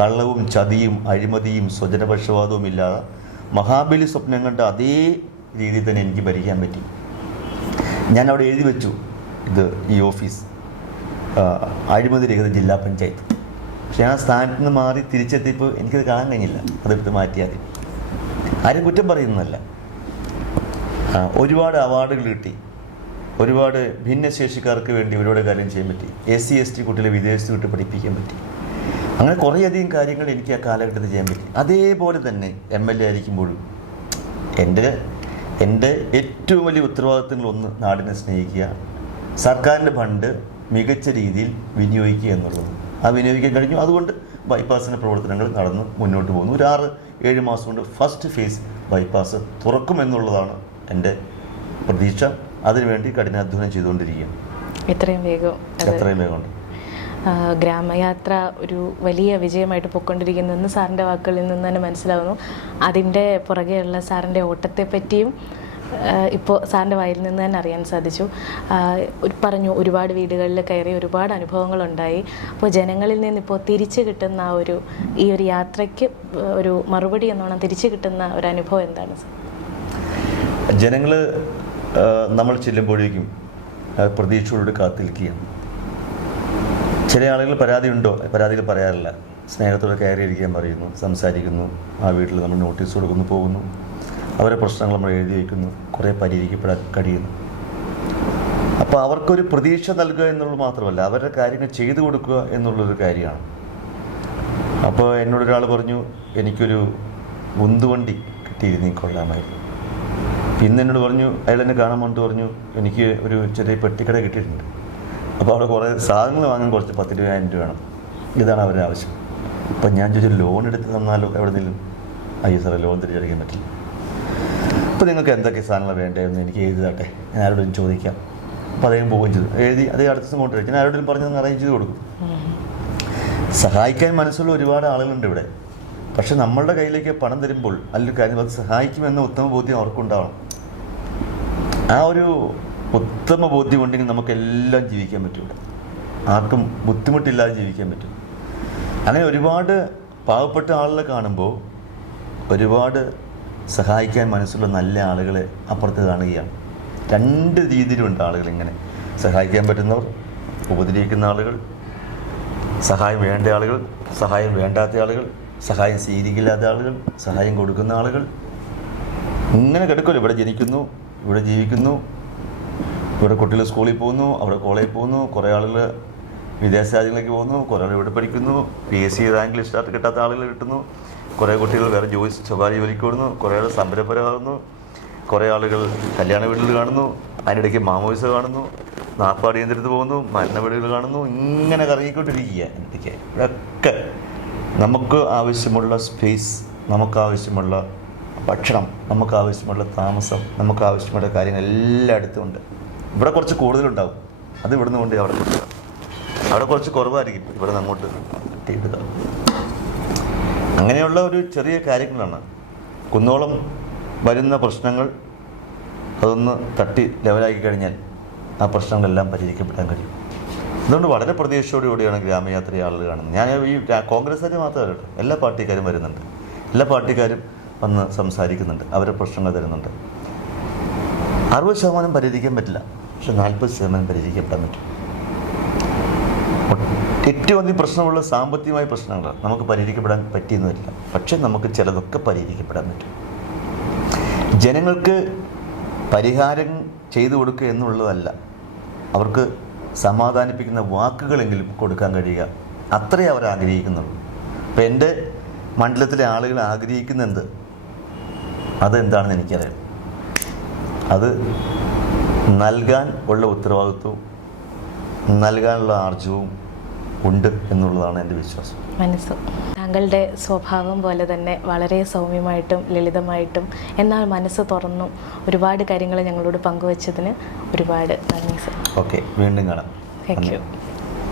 കള്ളവും ചതിയും അഴിമതിയും സ്വജനപക്ഷപാതവും ഇല്ലാതെ മഹാബലി സ്വപ്നം കണ്ട അതേ രീതിയിൽ തന്നെ എനിക്ക് ഭരിക്കാൻ പറ്റി. ഞാൻ അവിടെ എഴുതി വെച്ചു ഇത് ഈ ഓഫീസ്. ആ, അഴിമതി രഹിത ജില്ലാ പഞ്ചായത്ത്. പക്ഷെ ആ സ്ഥാനത്ത് നിന്ന് മാറി തിരിച്ചെത്തിയപ്പോൾ എനിക്കത് കാണാൻ കഴിഞ്ഞില്ല. അതെടുത്ത് മാറ്റിയാൽ ആരും കുറ്റം പറയുന്നതല്ല. ഒരുപാട് അവാർഡുകൾ കിട്ടി. ഒരുപാട് ഭിന്നശേഷിക്കാർക്ക് വേണ്ടി ഒരുപാട് കാര്യം ചെയ്യാൻ പറ്റി. എസ് സി എസ് ടി കുട്ടികളെ വിദേശത്ത് വിട്ട് പഠിപ്പിക്കാൻ പറ്റി. അങ്ങനെ കുറേയധികം കാര്യങ്ങൾ എനിക്ക് ആ കാലഘട്ടത്തിൽ ചെയ്യാൻ പറ്റി. അതേപോലെ തന്നെ എം എൽ എ ആയിരിക്കുമ്പോഴും എന്റെ എന്റെ ഏറ്റവും വലിയ ഉത്തരവാദിത്തങ്ങളൊന്ന് നാടിനെ സ്നേഹിക്കുക. സർക്കാരിന്റെ ഫണ്ട് മികച്ച രീതിയിൽ വിനിയോഗിക്കുക എന്നുള്ളത്. ആ വിനിയോഗിക്കാൻ കഴിഞ്ഞു. അതുകൊണ്ട് ബൈപ്പാസിന്റെ പ്രവർത്തനങ്ങൾ നടന്ന് മുന്നോട്ട് പോകുന്നു. ഒരു ആറ് ഏഴ് മാസം കൊണ്ട് ഫസ്റ്റ് ഫേസ് ബൈപ്പാസ് തുറക്കുമെന്നുള്ളതാണ് എന്റെ പ്രതീക്ഷ. അതിനുവേണ്ടി കഠിനാധ്വാനം ചെയ്തുകൊണ്ടിരിക്കുകയാണ്. എത്രയും വേഗം എത്രയും വേഗമുണ്ട്. ഗ്രാമയാത്ര ഒരു വലിയ വിജയമായിട്ട് പൊയ്ക്കൊണ്ടിരിക്കുന്നതെന്ന് സാറിന്റെ വാക്കുകളിൽ നിന്ന് തന്നെ മനസ്സിലാവുന്നു. അതിന്റെ പുറകെയുള്ള സാറിന്റെ ഓട്ടത്തെ പറ്റിയും ഇപ്പോൾ സാറിന്റെ വായിൽ നിന്ന് തന്നെ അറിയാൻ സാധിച്ചു. പറഞ്ഞു ഒരുപാട് വീടുകളിൽ കയറി ഒരുപാട് അനുഭവങ്ങളുണ്ടായി. അപ്പോൾ ജനങ്ങളിൽ നിന്ന് ഇപ്പോൾ തിരിച്ചു കിട്ടുന്ന ഒരു ഈ ഒരു യാത്രയ്ക്ക് ഒരു മറുപടി എന്നോണം തിരിച്ചു കിട്ടുന്ന ഒരു അനുഭവം എന്താണ് സാർ? ജനങ്ങൾ നമ്മൾ ചെല്ലുമ്പോഴേക്കും പ്രതീക്ഷയോട് കാത്തിരിക്കുകയാണ്. ചില ആളുകൾ പരാതി ഉണ്ടോ പരാതികൾ പറയാറില്ല. സ്നേഹത്തോടെ കയറിയിരിക്കാൻ പറയുന്നു സംസാരിക്കുന്നു ആ വീട്ടിൽ നമ്മൾ നോട്ടീസ് കൊടുക്കുന്നു പോകുന്നു. അവരെ പ്രശ്നങ്ങൾ നമ്മൾ എഴുതി വയ്ക്കുന്നു കുറേ പരിഹരിക്കപ്പെടാൻ കഴിയുന്നു. അപ്പോൾ അവർക്കൊരു പ്രതീക്ഷ നൽകുക എന്നുള്ളത് മാത്രമല്ല അവരുടെ കാര്യങ്ങൾ ചെയ്തു കൊടുക്കുക എന്നുള്ളൊരു കാര്യമാണ്. അപ്പോൾ എന്നോട് ഒരാൾ പറഞ്ഞു എനിക്കൊരു ഉന്തുവണ്ടി കിട്ടിയിരുന്നു കൊള്ളാമായിരുന്നു. പിന്നെ എന്നോട് പറഞ്ഞു അയാൾ എന്നെ കാണാൻ പറഞ്ഞു എനിക്ക് ഒരു ചെറിയ പെട്ടിക്കട കിട്ടിയിട്ടുണ്ട്. അപ്പോൾ അവിടെ കുറേ സാധനങ്ങൾ വാങ്ങാൻ കുറച്ച് പത്ത് രൂപയായിരം രൂപ വേണം. ഇതാണ് അവരുടെ ആവശ്യം. അപ്പം ഞാൻ ചോദിച്ചു ലോൺ എടുത്ത് തന്നാലോ എവിടെ നിന്നും അയ്യോ സാറേ ലോൺ തിരിച്ചടയ്ക്കാൻ പറ്റില്ല. അപ്പോൾ നിങ്ങൾക്ക് എന്തൊക്കെ സാധനങ്ങൾ വേണ്ടതെന്ന് എനിക്ക് എഴുതി തട്ടെ ഞാൻ ആരോടും ചോദിക്കാം. അപ്പോൾ അദ്ദേഹം പോവുകയും ചെയ്തു. എഴുതി അതേ അടുത്ത ദിവസം കൊണ്ടുവരും. ഞാൻ ആരോടും പറഞ്ഞ് അറേഞ്ച് ചെയ്ത് കൊടുക്കും. സഹായിക്കാൻ മനസ്സുള്ള ഒരുപാട് ആളുകളുണ്ട് ഇവിടെ. പക്ഷെ നമ്മളുടെ കയ്യിലേക്ക് പണം തരുമ്പോൾ അല്ലെങ്കിൽ കാര്യം അത് സഹായിക്കുമെന്ന ഉത്തമ ബോധ്യം അവർക്കുണ്ടാവണം. ആ ഒരു ഉത്തമ ബോധ്യം ഉണ്ടെങ്കിൽ നമുക്കെല്ലാം ജീവിക്കാൻ പറ്റും ആർക്കും ബുദ്ധിമുട്ടില്ലാതെ ജീവിക്കാൻ പറ്റും. അങ്ങനെ ഒരുപാട് പാവപ്പെട്ട ആളുകളെ കാണുമ്പോൾ ഒരുപാട് സഹായിക്കാൻ മനസ്സുള്ള നല്ല ആളുകളെ അപ്പുറത്ത് കാണുകയാണ്. രണ്ട് രീതിയിലുണ്ട് ആളുകൾ ഇങ്ങനെ. സഹായിക്കാൻ പറ്റുന്നവർ ഉപദ്രവിക്കുന്ന ആളുകൾ സഹായം വേണ്ട ആളുകൾ സഹായം വേണ്ടാത്ത ആളുകൾ സഹായം സ്വീകരിക്കില്ലാത്ത ആളുകൾ സഹായം കൊടുക്കുന്ന ആളുകൾ. ഇങ്ങനെ കിടക്കുമല്ലോ ഇവിടെ ജനിക്കുന്നു ഇവിടെ ജീവിക്കുന്നു ഇവിടെ കുട്ടികൾ സ്കൂളിൽ പോകുന്നു അവിടെ കോളേജിൽ പോകുന്നു കുറേ ആളുകൾ വിദേശ രാജ്യങ്ങളിലേക്ക് പോകുന്നു കുറേ ആളുകൾ ഇവിടെ പഠിക്കുന്നു P S C rank list കിട്ടാത്ത ആളുകൾ കിട്ടുന്നു. കുറേ കുട്ടികൾ വേറെ ജോലി സ്വകാര്യ ജോലിക്ക് വിടുന്നു കുറേ ആൾ സംരംഭരമാകുന്നു കുറേ ആളുകൾ കല്യാണ വീടുകൾ കാണുന്നു അതിനിടയ്ക്ക് മാമോയിസ കാണുന്നു നാപ്പാടി കേന്ദ്രത്തിൽ പോകുന്നു മരണ വീടുകൾ കാണുന്നു ഇങ്ങനെ കറങ്ങിക്കൊണ്ടിരിക്കുക എന്തൊക്കെ ഇതൊക്കെ നമുക്ക് ആവശ്യമുള്ള സ്പേസ് നമുക്ക് ആവശ്യമുള്ള ഭക്ഷണം നമുക്ക് ആവശ്യമുള്ള താമസം നമുക്ക് ആവശ്യമുള്ള കാര്യങ്ങൾ എല്ലായിടത്തും ഉണ്ട്. ഇവിടെ കുറച്ച് കൂടുതലുണ്ടാവും. അത് ഇവിടുന്ന് കൊണ്ട് അവിടെ കൊടുക്കുക അവിടെ കുറച്ച് കുറവായിരിക്കും. ഇവിടെ നിന്ന് അങ്ങോട്ട് കിട്ടിയിടുക അങ്ങനെയുള്ള ഒരു ചെറിയ കാര്യങ്ങളാണ്. കുന്നോളം വരുന്ന പ്രശ്നങ്ങൾ അതൊന്ന് തട്ടി ലെവലാക്കി കഴിഞ്ഞാൽ ആ പ്രശ്നങ്ങളെല്ലാം പരിഹരിക്കപ്പെടാൻ കഴിയും. അതുകൊണ്ട് വളരെ പ്രതീക്ഷയോടുകൂടിയാണ് ഗ്രാമയാത്ര ആളുകൾ കാണുന്നത് ഞാൻ ഈ കോൺഗ്രസ്സുകാർ മാത്രമല്ല എല്ലാ പാർട്ടിക്കാരും വരുന്നുണ്ട്. എല്ലാ പാർട്ടിക്കാരും വന്ന് സംസാരിക്കുന്നുണ്ട് അവരുടെ പ്രശ്നങ്ങൾ തരുന്നുണ്ട്. അറുപത് ശതമാനം പരിഹരിക്കാൻ പറ്റില്ല പക്ഷെ നാൽപ്പത് ശതമാനം പരിഹരിക്കപ്പെടാൻ പറ്റും. ഏറ്റവും അധികം പ്രശ്നമുള്ള സാമ്പത്തികമായ പ്രശ്നങ്ങളാണ്. നമുക്ക് പരിഹരിക്കപ്പെടാൻ പറ്റിയെന്നില്ല. പക്ഷെ നമുക്ക് ചിലതൊക്കെ പരിഹരിക്കപ്പെടാൻ പറ്റും. ജനങ്ങൾക്ക് പരിഹാരം ചെയ്തു കൊടുക്കുക എന്നുള്ളതല്ല. അവർക്ക് സമാധാനിപ്പിക്കുന്ന വാക്കുകളെങ്കിലും കൊടുക്കാൻ കഴിയുക. അത്രേ അവർ ആഗ്രഹിക്കുന്നുള്ളൂ. അപ്പം എന്റെ മണ്ഡലത്തിലെ ആളുകൾ ആഗ്രഹിക്കുന്നെന്ത്? അതെന്താണെന്ന് എനിക്കറിയാം അത് നൽകാൻ ഉള്ള ഉത്തരവാദിത്വവും നൽകാനുള്ള ആർജവും ഉണ്ട് എന്നുള്ളതാണ് എന്റെ വിശ്വാസം. മനസ്സ്. താങ്കളുടെ സ്വഭാവം പോലെ തന്നെ വളരെ സൗമ്യമായിട്ടും ലളിതമായിട്ടും എന്നാൽ മനസ്സ് തുറന്നും ഒരുപാട് കാര്യങ്ങൾ ഞങ്ങളോട് പങ്കുവച്ചതിന് ഒരുപാട് നന്ദി സർ. ഓക്കെ വീണ്ടും കാണാം. Thank you